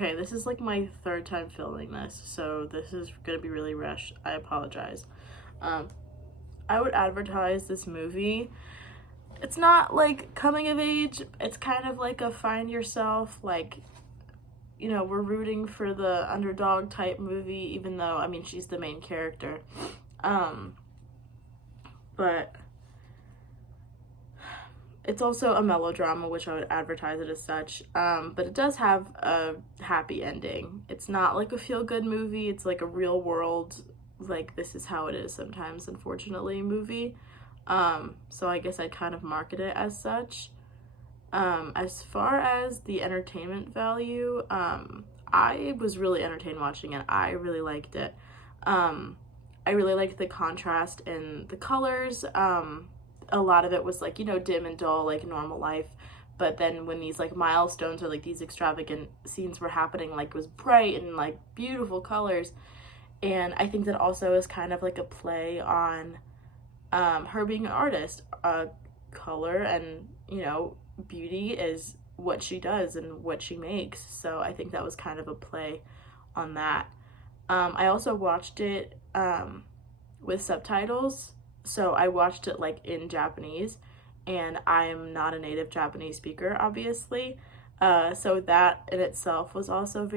Okay, this is like my third time filming this, so this is gonna be really rushed. I apologize. Um, I would advertise this movie. It's not like coming of age, it's kind of like a find yourself, like, we're rooting for the underdog type movie, even though, I mean, she's the main character. Um, but it's also a melodrama, which I would advertise it as such. But it does have a happy ending. It's not like a feel-good movie. It's like a real world, like this is how it is sometimes, unfortunately, movie. So I guess I'd kind of market it as such. As far as the entertainment value, I was really entertained watching it. I really liked it. I really liked the contrast in the colors. A lot of it was like, dim and dull, like normal life. But then when these like milestones or like these extravagant scenes were happening, like it was bright and like beautiful colors. And I think that also is kind of like a play on her being an artist. Color and, beauty is what she does and what she makes. So I think that was kind of a play on that. I also watched it with subtitles. So I watched it like in Japanese, and I'm not a native Japanese speaker, obviously. So that in itself was also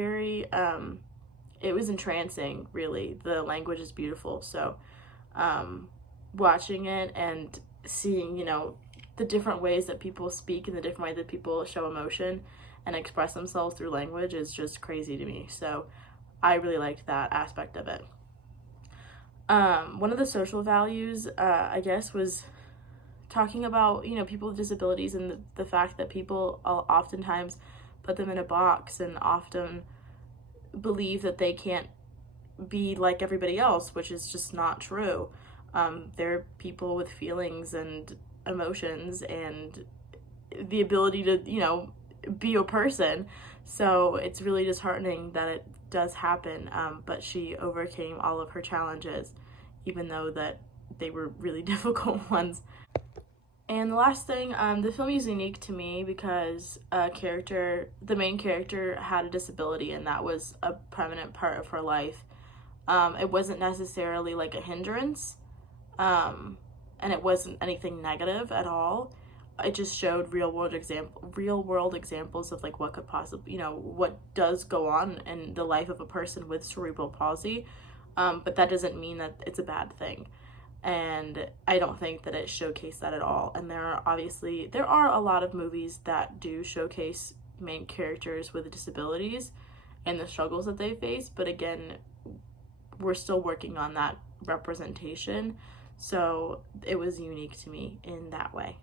it was entrancing, really. The language is beautiful. So watching it and seeing, the different ways that people speak and the different way that people show emotion and express themselves through language is just crazy to me. So I really liked that aspect of it. One of the social values, I guess, was talking about, people with disabilities and the fact that people oftentimes put them in a box and often believe that they can't be like everybody else, which is just not true. They're people with feelings and emotions and the ability to, be a person. So it's really disheartening that it does happen. But she overcame all of her challenges, even though that they were really difficult ones. And the last thing, the film is unique to me because the main character had a disability, and that was a prominent part of her life. It wasn't necessarily like a hindrance, and it wasn't anything negative at all. It just showed real world examples of like what could possibly, what does go on in the life of a person with cerebral palsy. But that doesn't mean that it's a bad thing. And I don't think that it showcased that at all. And there are a lot of movies that do showcase main characters with disabilities and the struggles that they face. But again, we're still working on that representation. So it was unique to me in that way.